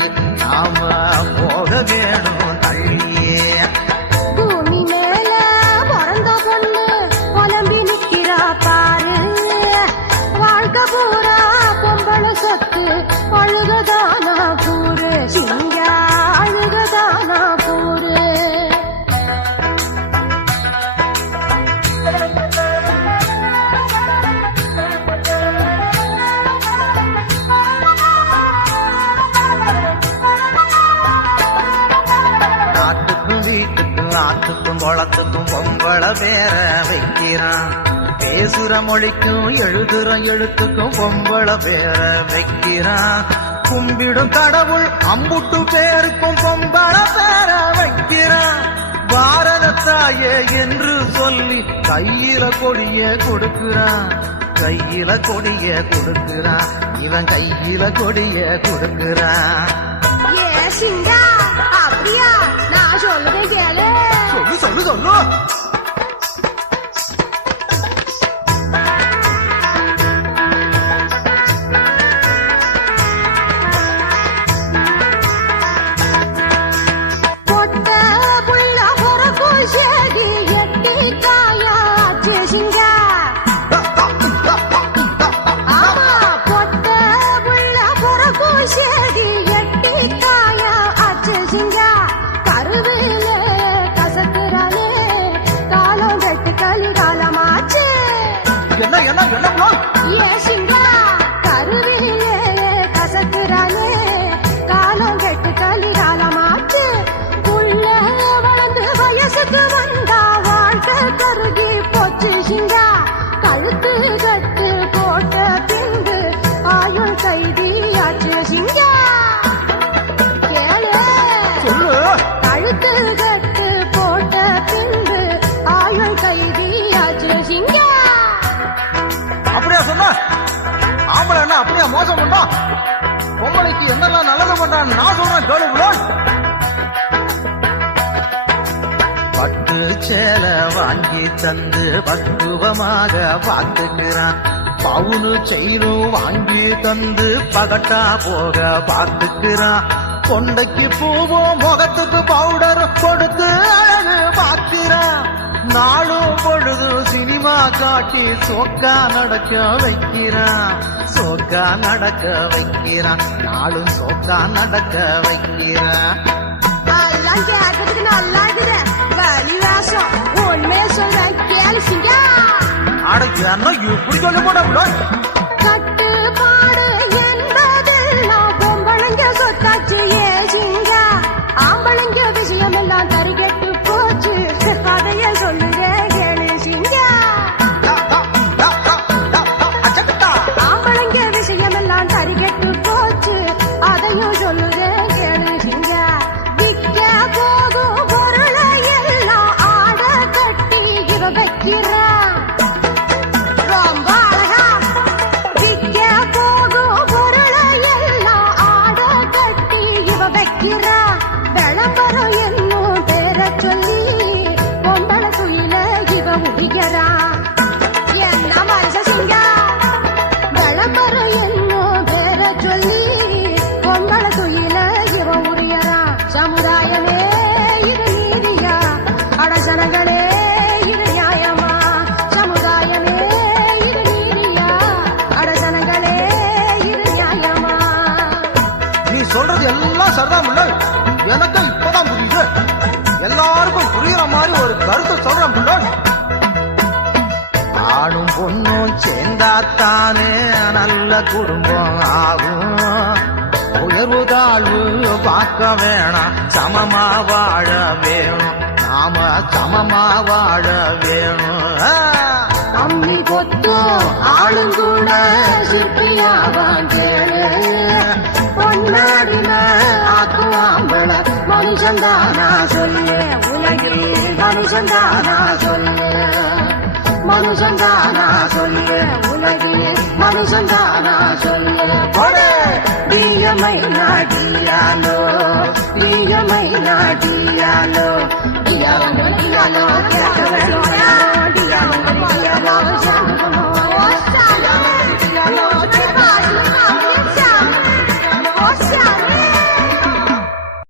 விட்டு நாம போக வேணும் தள்ளியே. பூமி மேல பிறந்த பொண்ணு புலம்பி நிக்கிறா பாரு, வாழ்க்கை பூரா பொம்பளை சொத்து அழுகதானா கூறு, சிங்கா அழுகதானா கூறு. ஆத்துக்கும் குளத்துக்கும் பொம்பளை பேர வைக்கிறான், பேசுற மொழிக்கும் எழுதுற எழுத்துக்கும் பொம்பளை பேர வைக்கிறான், கும்பிடும் கடவுள் அம்புட்டு பேருக்கும் பொம்பளை பேர வைக்கிறான். பாரத தாயே என்று சொல்லி கையில கொடிய கொடுக்கிறான், கையில கொடிய கொடுக்கிறான், இவன் கையில கொடிய கொடுக்கிறான். ஏ சிங்கா அப்படியா, நான் சொல்லுவேன் கேளு. சொல்லு சொல்லு சொல்லு. பொட்ட புள்ள பொறக்கும் சேதி எட்டி காயாச்சு சிங்கா. ஆமா, பொட்ட புள்ள பொறக்கும் சேதி எட்டி காயாச்சு சிங்கா. கருவிலே கசக்குறானே காலம் கட்டு கலிகாலமாச்சு. என்ன என்ன என்ன ஏ சிங்கா, கருவிலே கசக்குறானே காலம் கட்டு கலிகாலமாச்சு. புள்ள வளர்ந்து வயசுக்கு வந்தா வாழ்க்கை கருகி போச்சு சிங்கா. கழுத்து கட்டு போட்ட பின்பு ஆயுள் கைதியாச்சு சிங்கா. கேளு, கழுத்து கட்டு போட்ட பின்பு ஆயுள் கைதியாச்சு சிங்கா. அப்படியா சொன்ன? ஆம்பளை என்ன அப்படியா மோசம் பண்ணோம்? பொம்பளைக்கு என்னெல்லாம் நல்லது பண்றான்னு நான் சொல்றேன் கேளு bro. பட்டு சேலை வாங்கி தந்து பக்குவமாக பார்த்துக்கிறான், பவுனு செயினும் வாங்கி தந்து பகட்டா போக பார்த்துக்கிறான், கொண்டைக்கு பூவும் முகத்துக்கு பவுடர் கொடுத்து அழகு பார்க்கிறான், நாளும் பொழுது சினிமா காட்டி சோக்கா நடக்க வைக்கிறான், சோக்கா நடக்க வைக்கிறான், நாளும் சோக்கா நடக்க வைக்கிறான். எல்லாம் கேட்கறதுக்கு நல்லா இருக்குது, வலி வேஷம் உண்மையை சொல்றேன் கேளு சிங்கா. அட என்ன இப்படி சொல்ல போட? கட்டுப்பாடு என்பதெல்லாம் பொம்பளைங்க சொத்தாச்சு ஏ சிங்கா. ஆம்பளைங்க விஷயம் எல்லாம் தருகெட்டு போச்சு, அதைய சொல்லுங்க கேளு சிங்கா. ஆம்பளைங்க விஷயம் எல்லாம் தருகெட்டு போச்சு, அதையும் சொல்லுங்க கேளு சிங்கா. விற்க போகும் பொருளை எல்லாம் ஆட கட்டி இவ வைக்கிறான், ரொம்ப அழகா. விற்க போகும் பொருளை எல்லாம் ஆட கட்டி இவ வைக்கிறான், விளம்பரம் என்னும் பேரை சொல்லி பொம்பளை துயில இவ முடிக்கிறான். என்ன மனுஷ சிங்கா, விளம்பரம் என்னும் பேரை சொல்லி பொம்பளை துயில இவ உரியறான். சமுதாயமே இது நீதியா, அடசனங்களே இது நியாயமா, சமுதாயமே இது நீதியா, அடசனங்களே இது நியாயமா. நீ சொல்றது எல்லாம் சரிதான் பிள்ளை, எனக்கு இப்பதான் புரியுது. எல்லாருக்கும் புரியுற மாதிரி ஒரு கருத்தை சொல்றேன் பிள்ளை. ஆணும் பொண்ணும் சேர்ந்தாத்தானே நல்ல குடும்பம் ஆகும், உயர்வு தாழ்வு பார்க்க வேணாம், சமமா வாழ வேணும், நாம சமமா வாழ வேணும். அம்மி கொத்தும் ஆளுங்கூட சிற்பியாவான் கேளு, பொன்னாடின ஆக்குவாம்பள மனுஷந்தானா சொல்லு, உலகில் மனுஷந்தானா சொல்லு, மனுஷந்தானா சொல்லு, உலகில் மனுஷந்தானா சொல்லு. டியமை நாடியாலோ, டியமை நாடியாலோ,